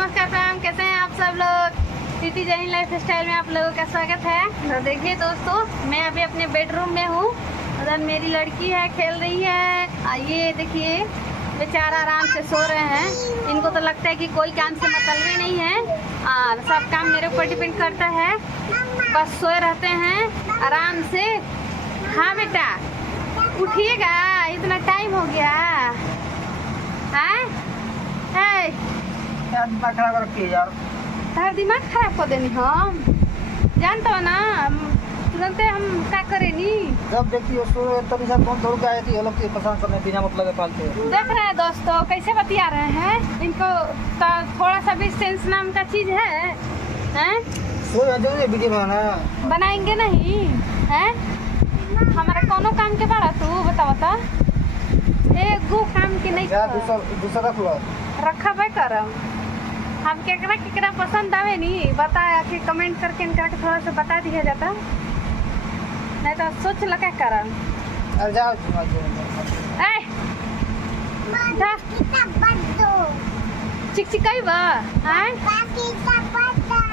नमस्कार प्रणाम, कैसे हैं आप सब लोग। प्रीति जैन लाइफ स्टाइल में आप लोगों का स्वागत है। तो देखिए दोस्तों, मैं अभी अपने बेडरूम में हूँ। उधर मेरी लड़की है, खेल रही है। आइए देखिए, बेचारा आराम से सो रहे हैं। इनको तो लगता है कि कोई काम से मतलब नहीं है और सब काम मेरे ऊपर डिपेंड करता है। बस सोए रहते हैं आराम से। हाँ बेटा, उठिएगा, इतना टाइम हो गया। क्या दिमाग खराब रखी है यार। तार दिमाग खराब कर देनी हम जानता हो ना। तुरंत हम क्या करे नी। जब देखती हो सो तभी सब कौन दौड़ के आई थी, अलग से पसंद करने बिना मतलब के फालतू देख रहे हैं दोस्तों कैसे बतिया रहे हैं। इनको तो थोड़ा सा भी सेंस नाम का चीज है, हैं? सो जरूरी वीडियो बनाना। बनाएंगे नहीं हैं? हमारा कोनो काम के बारा तू बता एगो काम के नहीं यार दूसरा रख लो। रखा भाई करम। हम केकरा केकरा पसंद आवे नी बता के कमेंट करके इनका के थोड़ा सा बता दिया जाता, नहीं तो सोच लगा करम। अरे जाओ ए जा चिक चिकाई बा हैं?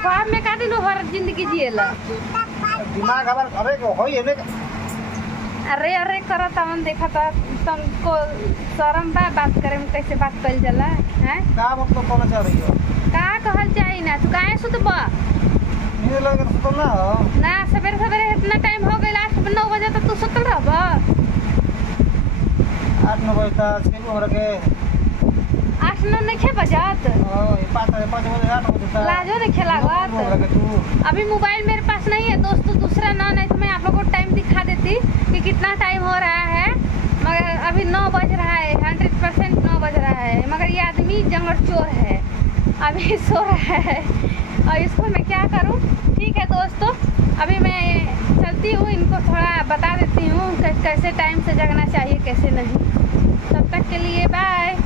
ख्वाब में का दिन हर जिंदगी जिएला। दिमाग हमार अरे को होई है ने। अरे अरे करत हमन देखत तुमको शर्म बा बात करे में, कैसे बात कइल जाला हैं? का मतलब कौन चाह रही हो? का कहल चाही ना तू काहे सुतबा नींद लगे तो ना हो ना। सवेरे सवेरे इतना टाइम हो गइल, 8-9 बजे तक तू सुतल रहबा। 8-9 बजे तक से हमरा के 8-9 नहीं खे बजात। ओ 5 बजे 8 बजे तक लाजो नहीं खेलागत। तू अभी मोबाइल मेरे पास नहीं है दोस्तों, दूसरा ना, नहीं तो मैं आप लोगों को टाइम दिखा देती कि कितना टाइम हो रहा है। मगर अभी 9 बज रहा है, 100% 9 बज रहा है। मगर ये आदमी जंगल चोर है, अभी सो रहा है और इसको मैं क्या करूं। ठीक है दोस्तों, अभी मैं चलती हूँ, इनको थोड़ा बता देती हूँ कैसे टाइम से जगना चाहिए कैसे नहीं। तब तक के लिए बाय।